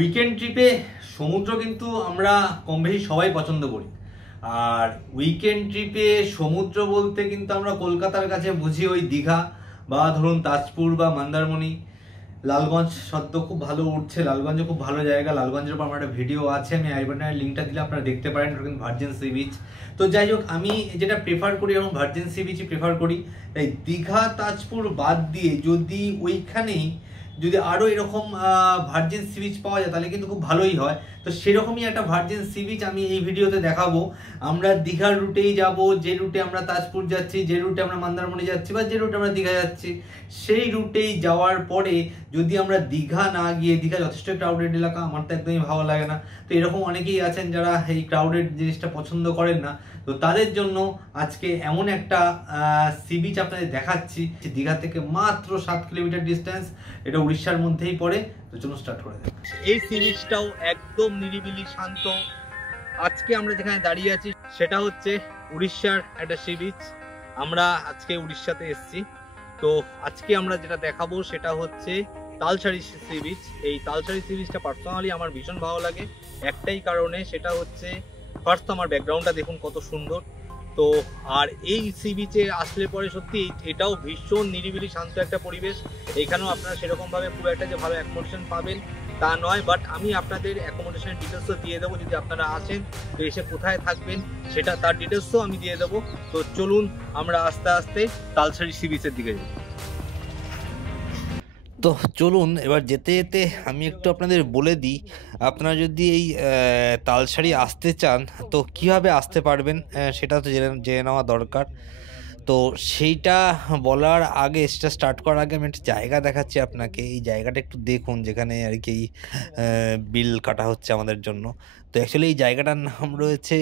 Weekend ট্রিপে সমুদ্র কিন্তু আমরা কম বেশি সবাই পছন্দ করি। আর উইকেন্ড ট্রিপে সমুদ্র বলতে কিন্তু আমরা কলকাতার কাছে বুঝি ওই দীঘা বা ধরুন তাজপুর বা মন্দারমণি। লালগঞ্জ সদ্য খুব ভালো উঠছে, লালগঞ্জে খুব ভালো জায়গা। লালগঞ্জের উপর আমার একটা ভিডিও আছে, আমি আই বাটনের লিঙ্কটা দিলে আপনারা দেখতে পারেন। ওটা কিন্তু ভার্জিন সি বিচ। তো যাই হোক, আমি যেটা প্রেফার করি এবং ভার্জিন সি বিচই প্রেফার করি। তাই দীঘা তাজপুর বাদ দিয়ে যদি ওইখানেই যদি আরও এরকম ভার্জিন সি বিচ পাওয়া যায় তাহলে কিন্তু খুব ভালোই হয়। তো সেরকমই একটা ভার্জিন সি বিচ আমি এই ভিডিওতে দেখাবো। আমরা দীঘার রুটেই যাব, যে রুটে আমরা তাজপুর যাচ্ছি, যে রুটে আমরা মন্দারমণি যাচ্ছি বা যে রুটে আমরা দীঘা যাচ্ছি, সেই রুটেই যাওয়ার পরে যদি আমরা দীঘা না গিয়ে, দীঘা যথেষ্ট ক্রাউডেড এলাকা, আমার তো একদমই ভালো লাগে না। তো এরকম অনেকেই আছেন যারা এই ক্রাউডেড জিনিসটা পছন্দ করেন না। তো তাদের জন্য আজকে এমন একটা সি বিচ আপনাদের দেখাচ্ছি, দীঘা থেকে মাত্র 7 কিলোমিটার ডিস্টেন্স। এটা উড়িষ্যার মধ্যেই পড়ে। তো চলুন স্টার্ট করে দেন। এই সি বিচটাও একদম নিরিবিলি শান্ত। আজকে আমরা যেখানে দাঁড়িয়ে আছি সেটা হচ্ছে উড়িষ্যার একটা সি বিচ। আমরা আজকে উড়িষ্যাতে এসেছি। তো আজকে আমরা যেটা দেখাবো সেটা হচ্ছে তালসারি সি বিচ। এই তালসারি সি বিচটা পার্সোনালি আমার ভীষণ ভালো লাগে একটাই কারণে, সেটা হচ্ছে ফার্স্ট তো আমার ব্যাকগ্রাউন্ডটা দেখুন কত সুন্দর। তো আর এই সি বিচে আসলে পরে সত্যি এটাও ভীষণ নিরিবিলি শান্ত একটা পরিবেশ। এখানেও আপনারা সেরকমভাবে খুব একটা যে ভালো অ্যাকোমোডেশন পাবেন তা নয়, বাট আমি আপনাদের অ্যাকোমোডেশনের ডিটেলসও দিয়ে দেবো। যদি আপনারা আসেন তো এসে কোথায় থাকবেন সেটা তার ডিটেলসও আমি দিয়ে দেবো। তো চলুন আমরা আস্তে আস্তে তালসারি সি বিচের দিকে যাই। তো চলুন এবার যেতে যেতে আমি একটু আপনাদের বলে দিই, আপনারা যদি এই তালসারি আসতে চান তো কিভাবে আসতে পারবেন সেটা তো জেনে নেওয়া দরকার। তো সেইটা বলার আগে, সেটা স্টার্ট করার আগে আমি একটা জায়গা দেখাচ্ছি আপনাকে। এই জায়গাটা একটু দেখুন, যেখানে আর কি বিল কাটা হচ্ছে আমাদের জন্য। তো অ্যাকচুয়ালি এই জায়গাটার নাম রয়েছে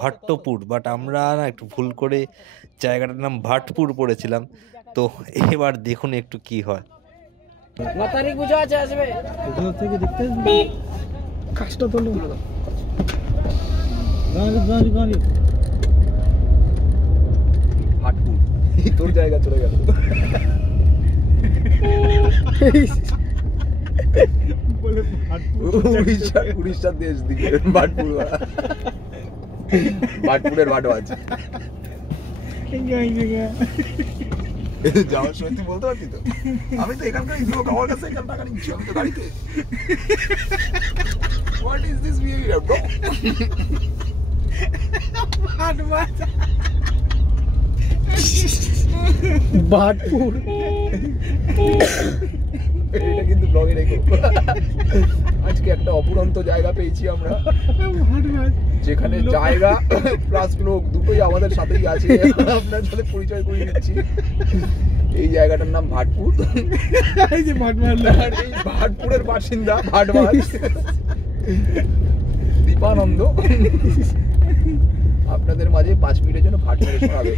ভট্টপুর, বাট আমরা না একটু ভুল করে জায়গাটার নাম ভাটপুর পড়েছিলাম। তো এবার দেখুন একটু কি হয়। তারিখ বুঝা আছে আসবে ওখান থেকে দেখতে আসবে কাজটা তো গাড়ি ভাটপুর তোর জায়গা চলে গেল। উড়িষ্যার দেশ দিকে ভাটপুর, ভাটপুরের ভাটও আছে। যাওয়ার সময় তুই বলতে পারতি তো, আমি তো এখানকার লোক, আমার কাছে এখান টাকা নিচ্ছি, আমি তো গাড়িতে। What is this behaviour bro? Bhatpur এটা কিন্তু ব্লগে রেখো। আজকে একটা অপুরন্ত জায়গা পেয়েছি আমরা, যেখানে জায়গা প্লাস লোক দুটোই আমাদের সাথেই আছে। আপনার সাথে পরিচয় করিয়ে দিচ্ছি। এই জায়গাটার নাম ভাটপুর। এই যে এই ভাটপুরের বাসিন্দা ভাটবাজ দীপানন্দ আপনাদের মাঝে 5 মিনিটের জন্য ভাট মেরে শোনাবে।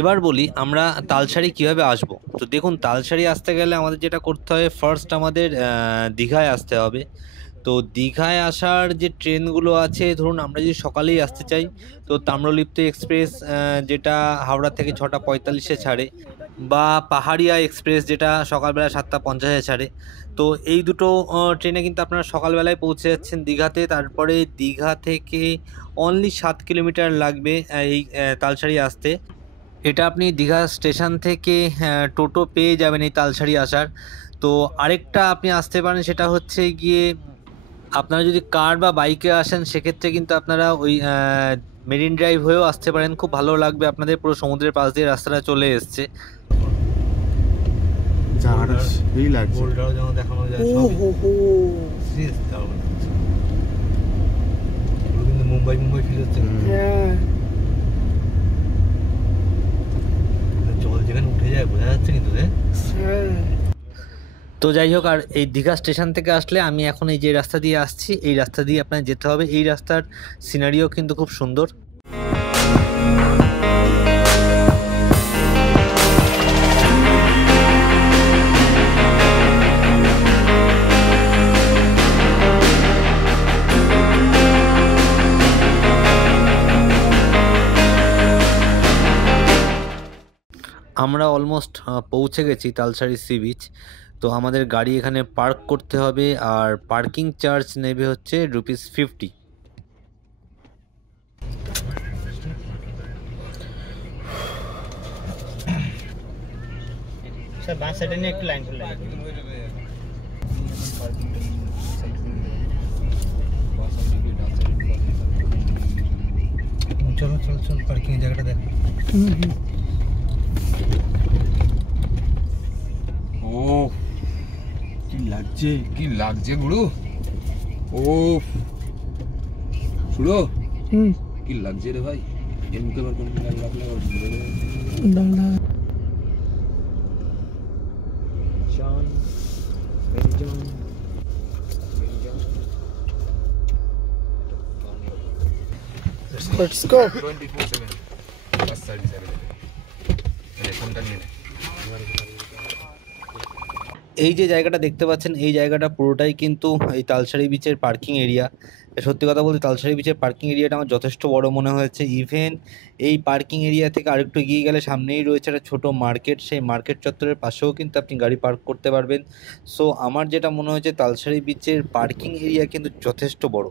এবার বলি আমরা তালসারি কিভাবে আসব। তো দেখুন, তালসারি আসতে গেলে আমাদের যেটা করতে হবে, ফার্স্ট আমাদের দীঘায় আসতে হবে। তো দীঘায় আসার যে ট্রেনগুলো আছে, ধরুন আমরা যদি সকালেই আসতে চাই তো তাম্রলিপ্ত এক্সপ্রেস যেটা হাওড়া থেকে 6:45-এ ছাড়ে, বা পাহাড়িয়া এক্সপ্রেস যেটা সকালবেলা 7:50-এ ছাড়ে। তো এই দুটো ট্রেনে কিন্তু আপনারা সকালবেলায় পৌঁছে যাচ্ছেন দীঘাতে। তারপরে দীঘা থেকে অনলি 7 কিলোমিটার লাগবে এই তালসারি আসতে। এটা আপনি দীঘা স্টেশন থেকে টোটো পেয়ে যাবেন এই তালসারি আসার। তো আরেকটা আপনি আসতে পারেন, সেটা হচ্ছে গিয়ে আপনারা যদি কার বা বাইকে আসেন সেক্ষেত্রে কিন্তু আপনারা ওই মেরিন ড্রাইভ হয়েও আসতে পারেন। খুব ভালো লাগবে আপনাদের, পুরো সমুদ্রের পাশ দিয়ে রাস্তাটা চলে এসছে। জায়গাটা সেই লাগছে, গোলটাও যেমন দেখানো যায়, কিন্তু মুম্বাই ফিল হচ্ছে। জল যেখানে উঠে যায় বোঝা যাচ্ছে কিন্তু। তো যাই হোক, আর এই দীঘা স্টেশন থেকে আসলে আমি এখন এই যে রাস্তা দিয়ে আসছি, এই রাস্তা দিয়ে আপনার যেতে হবে। এই রাস্তার সিনারিও কিন্তু খুব সুন্দর। আমরা অলমোস্ট পৌঁছে গেছি তালসারি সি বিচ। তো আমাদের গাড়ি এখানে পার্ক করতে হবে, আর পার্কিং চার্জ নেবে হচ্ছে ₹50। স্যার বাস সাইডে নিয়ে একটু লাইন করে লাগে। চলো চল চল পার্কিং জায়গাটা দেখ। ও কি লাগছে গুরু। ও শুনো কি লাগছে রে ভাই, এর মুখে আবার কোন রাখলে John, Mary John. Let's go. 24/7 bus service available. ফোনটা নিয়ে নে। এই যে জায়গাটা দেখতে পাচ্ছেন, এই জায়গাটা পুরোটাই কিন্তু এই তালসারি বিচের পার্কিং এরিয়া। সত্যি কথা বলতে তালসারি বিচের পার্কিং এরিয়াটা আমার যথেষ্ট বড় মনে হয়েছে। ইভেন এই পার্কিং এরিয়া থেকে আরেকটু এগিয়ে গেলে সামনেই রয়েছে একটা ছোটো মার্কেট, সেই মার্কেট চত্বরের পাশেও কিন্তু আপনি গাড়ি পার্ক করতে পারবেন। সো আমার যেটা মনে হয়েছে তালসারি বিচের পার্কিং এরিয়া কিন্তু যথেষ্ট বড়।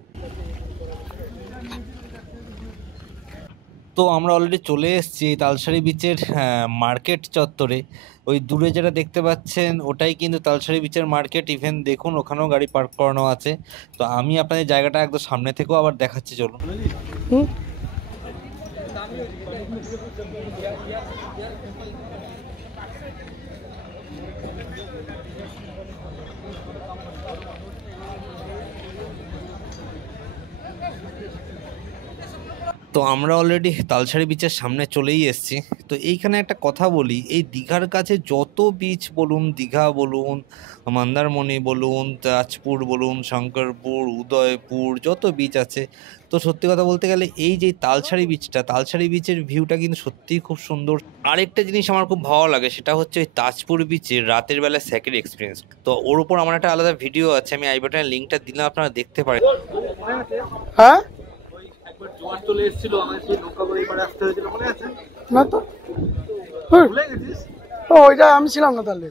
তো আমরা অলরেডি চলে এসেছি তালসারি বিচের মার্কেট চত্বরে। ওই দূরে যেটা দেখতে পাচ্ছেন ওটাই কিন্তু তালসারি বিচের মার্কেট। ইভেন দেখুন ওখানেও গাড়ি পার্ক করানো আছে। তো আমি আপনাদের জায়গাটা একদম সামনে থেকেও আবার দেখাচ্ছি, চলুন। তো আমরা অলরেডি তালসারি বিচের সামনে চলেই এসেছি। তো এইখানে একটা কথা বলি, এই দীঘার কাছে যত বিচ বলুন, দীঘা বলুন, মন্দারমণি বলুন, তাজপুর বলুন, শঙ্করপুর, উদয়পুর, যত বিচ আছে, তো সত্যি কথা বলতে গেলে এই যে তালসারি বিচটা, তালসারি বিচের ভিউটা কিন্তু সত্যিই খুব সুন্দর। আরেকটা জিনিস আমার খুব ভালো লাগে, সেটা হচ্ছে ওই তাজপুর বিচের রাতের বেলা স্যাকের এক্সপিরিয়েন্স। তো ওর উপর আমার একটা আলাদা ভিডিও আছে, আমি আই বাটনের লিঙ্কটা দিলাম, আপনারা দেখতে পারেন। হ্যাঁ জোয়ার চলে এসেছিল, আমাদের সেই নৌকা করে এবারে আসতে হয়েছিল, মনে আছে? না তো ভুলে গেছিস? ও ওইটা আমি ছিলাম না তাহলে।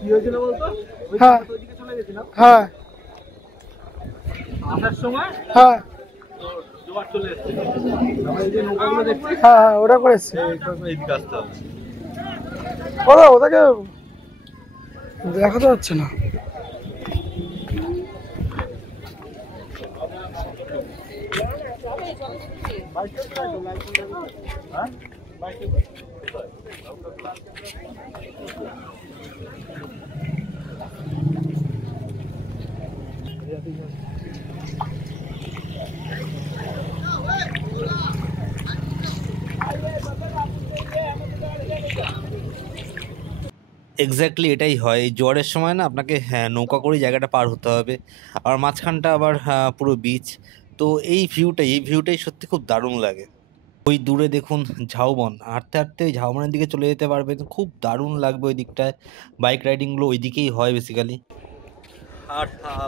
কি হয়েছিল বলতো? হ্যাঁ ওইদিকে চলে গেছিলাম হ্যাঁ আসার সময়, হ্যাঁ জোয়ার চলে এসেছিল। আমরা এই যে নৌকাগুলো দেখছি, হ্যাঁ হ্যাঁ ওটা করেছি। এইদিকে আসতে হবে। ওটাকে দেখা তো যাচ্ছে না। এক্স্যাক্টলি এটাই হয়, এই জোয়ারের সময় না আপনাকে নৌকা করে জায়গাটা পার হতে হবে, আর মাঝখানটা আবার পুরো বিচ। তো এই ভিউটাই সত্যি খুব দারুণ লাগে। ওই দূরে দেখুন ঝাউবন, হাঁটতে হাঁটতে ওই ঝাউবনের দিকে চলে যেতে পারবেন, খুব দারুণ লাগবে ওই দিকটায়। বাইক রাইডিংগুলো ওই দিকেই হয় বেসিক্যালি। আর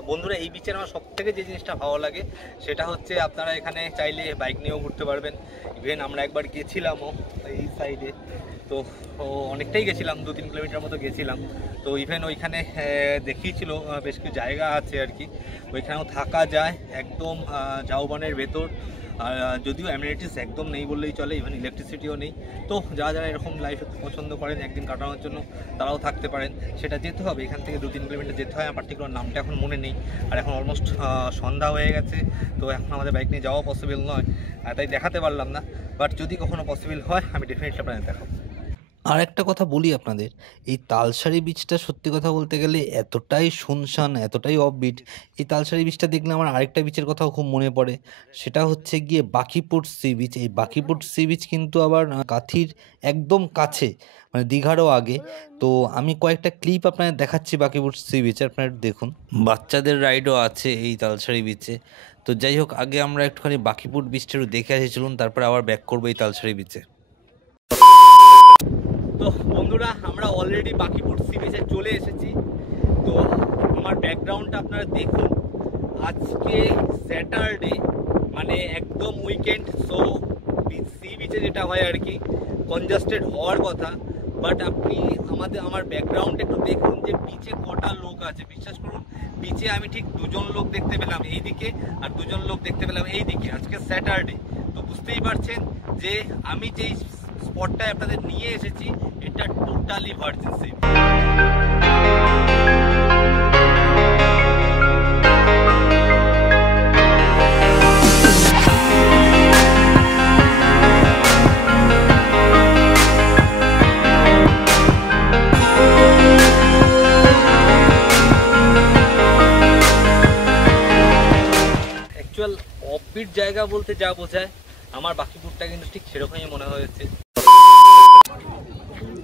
বন্ধুরা, এই বিচের আমার সবথেকে যে জিনিসটা ভালো লাগে সেটা হচ্ছে আপনারা এখানে চাইলে বাইক নিয়েও ঘুরতে পারবেন। ইভেন আমরা একবার গেছিলামও এই সাইডে, তো অনেকটাই গেছিলাম, 2-3 কিলোমিটার মতো গেছিলাম। তো ইভেন ওইখানে দেখিয়েছিল বেশ কিছু জায়গা আছে আর কি, ওইখানেও থাকা যায় একদম ঝাউবনের ভেতর। আর যদিও অ্যামিনিটিস একদম নেই বললেই চলে, ইভেন ইলেকট্রিসিটিও নেই। তো যারা এরকম লাইফ পছন্দ করেন একদিন কাটানোর জন্য, তারাও থাকতে পারেন। সেটা যেতে হবে, এখান থেকে 2-3 কিলোমিটার যেতে হয়, আমার পার্টিকুলার নামটা এখন মনে নেই। আর এখন অলমোস্ট সন্ধ্যা হয়ে গেছে, তো এখন আমাদের বাইক নিয়ে যাওয়া পসিবল নয়, তাই দেখাতে পারলাম না। বাট যদি কখনো পসিবল হয় আমি ডেফিনেটলি আপনাদের দেখাবো। আর একটা কথা বলি আপনাদের, এই তালসারি বিচটা সত্যি কথা বলতে গেলে এতটাই শুনশান, এতটাই অফবিট। এই তালসারি বিচটা দেখলে আমার আরেকটা বিচের কথাও খুব মনে পড়ে, সেটা হচ্ছে গিয়ে বাঁকিপুর সি বিচ। এই বাঁকিপুর সি বিচ কিন্তু আবার কাঁথির একদম কাছে, মানে দীঘারও আগে। তো আমি কয়েকটা ক্লিপ আপনাদের দেখাচ্ছি বাঁকিপুর সি বিচে, আপনারা দেখুন। বাচ্চাদের রাইডও আছে এই তালসারি বিচে। তো যাই হোক, আগে আমরা একটুখানি বাঁকিপুর বিচটা একটু দেখে আসি, চলুন, তারপরে আবার ব্যাক করবো এই তালসারি বিচে। তো বন্ধুরা, আমরা অলরেডি বাঁকিপুর সি বিচে চলে এসেছি। তো আমার ব্যাকগ্রাউন্ডটা আপনারা দেখুন, আজকে স্যাটারডে, মানে একদম উইকেন্ড। সো সি বিচে যেটা হয় আর কি, কনজাস্টেড হওয়ার কথা, বাট আপনি আমার ব্যাকগ্রাউন্ডে একটু দেখুন যে বিচে কটা লোক আছে। বিশ্বাস করুন, বিচে আমি ঠিক 2জন লোক দেখতে পেলাম এইদিকে আর 2জন লোক দেখতে পেলাম এইদিকে। আজকে স্যাটারডে, তো বুঝতেই পারছেন যে আমি যেই স্পটটায় আপনাদের নিয়ে এসেছি এটা টোটালি ভার্জিন সি। অফবিট জায়গা বলতে যা বোঝায় আমার বাকিপুরটা কিন্তু ঠিক সেরকমই মনে হয়েছে।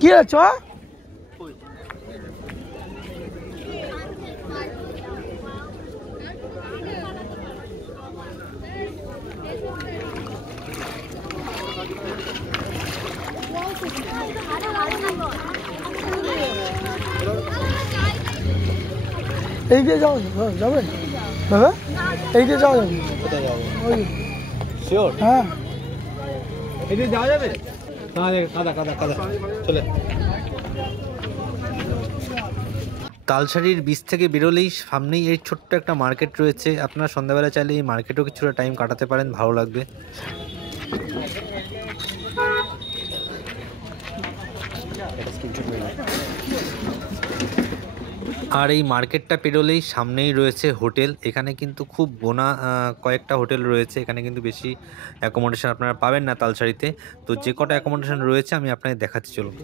কি আছে এই দিয়ে যাও যাবে দাদা, এই দিয়ে যাওয়া যাবে। কোথায় যাবো? ওই শিওর? হ্যাঁ, এই দিয়ে যাওয়া যাবে? কাদা কাদা কাদা চলে। তালসারির বীচ থেকে বেরোলেই সামনেই এই ছোট্ট একটা মার্কেট রয়েছে। আপনারা সন্ধ্যাবেলা চাইলে এই মার্কেটেও কিছুটা টাইম কাটাতে পারেন, ভালো লাগবে। আর এই মার্কেটটা পেরোলেই সামনেই রয়েছে হোটেল। এখানে কিন্তু খুব গোনা কয়েকটা হোটেল রয়েছে। এখানে কিন্তু বেশি অ্যাকোমোডেশন আপনারা পাবেন না তালসারিতে। তো যে কটা অ্যাকোমোডেশন রয়েছে আমি আপনাদের দেখাচ্ছি, চলুন।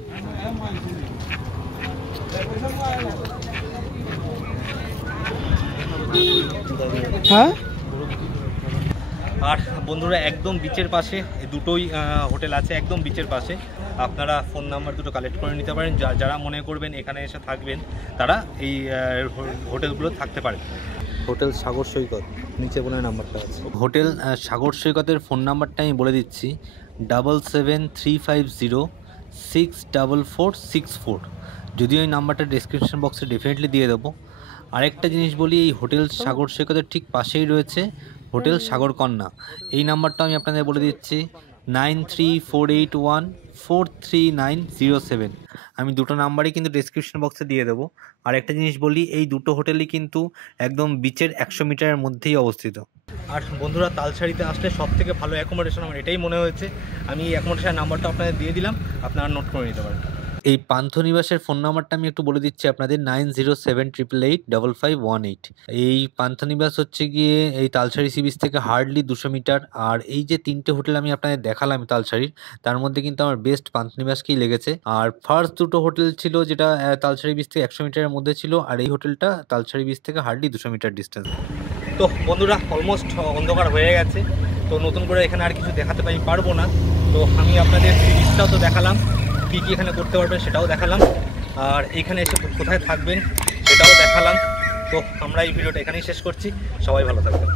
হ্যাঁ, আর বন্ধুরা একদম বিচের পাশে দুটোই হোটেল আছে, একদম বিচের পাশে। আপনারা ফোন নাম্বার দুটো কালেক্ট করে নিতে পারেন। যারা মনে করবেন এখানে এসে থাকবেন তারা এই হোটেলগুলো থাকতে পারেন। হোটেল সাগর সৈকত, নিচে বলে নাম্বারটা আছে। হোটেল সাগর সৈকতের ফোন নাম্বারটা আমি বলে দিচ্ছি, 7735064464। যদিও এই নাম্বারটা ডিসক্রিপশন বক্সে ডেফিনেটলি দিয়ে দেবো। আরেকটা জিনিস বলি, এই হোটেল সাগর সৈকতের ঠিক পাশেই রয়েছে হোটেল সাগর কন্যা। এই নাম্বারটা আমি আপনাদের বলে দিচ্ছি, 9348143907। আমি দুটো নাম্বারই কিন্তু ডিসক্রিপশন বক্সে দিয়ে দেবো। আর একটা জিনিস বলি, এই দুটো হোটেলই কিন্তু একদম বিচের 100 মিটারের মধ্যেই অবস্থিত। আর বন্ধুরা তালসারিতে আসলে সব থেকে ভালো অ্যাকোমোডেশন আমার এটাই মনে হয়েছে। আমি এই অ্যাকোমোডেশনের নাম্বারটা আপনাদের দিয়ে দিলাম, আপনারা নোট করে নিতে পারেন। এই পান্থনিবাসের ফোন নাম্বারটা আমি একটু বলে দিচ্ছি আপনাদের, 9078885518। এই পান্থনিবাস হচ্ছে গিয়ে এই তালসারি সি বিচ থেকে হার্ডলি 200 মিটার। আর এই যে তিনটে হোটেল আমি আপনাদের দেখালাম তালসারির, তার মধ্যে কিন্তু আমার বেস্ট পান্থনিবাসকেই লেগেছে। আর ফার্স্ট দুটো হোটেল ছিল যেটা তালসারি বিচ থেকে 100 মিটারের মধ্যে ছিল, আর এই হোটেলটা তালসারি বিচ থেকে হার্ডলি 200 মিটার ডিস্টেন্স। তো বন্ধুরা অলমোস্ট অন্ধকার হয়ে গেছে, তো নতুন করে এখানে আর কিছু দেখাতে পারবো না। তো আমি আপনাদের সি বিচটাও তো দেখালাম, কী কী এখানে করতে পারবেন সেটাও দেখালাম, আর এখানে এসে কোথায় থাকবেন সেটাও দেখালাম। তো আমরা এই ভিডিওটা এখানেই শেষ করছি। সবাই ভালো থাকবেন।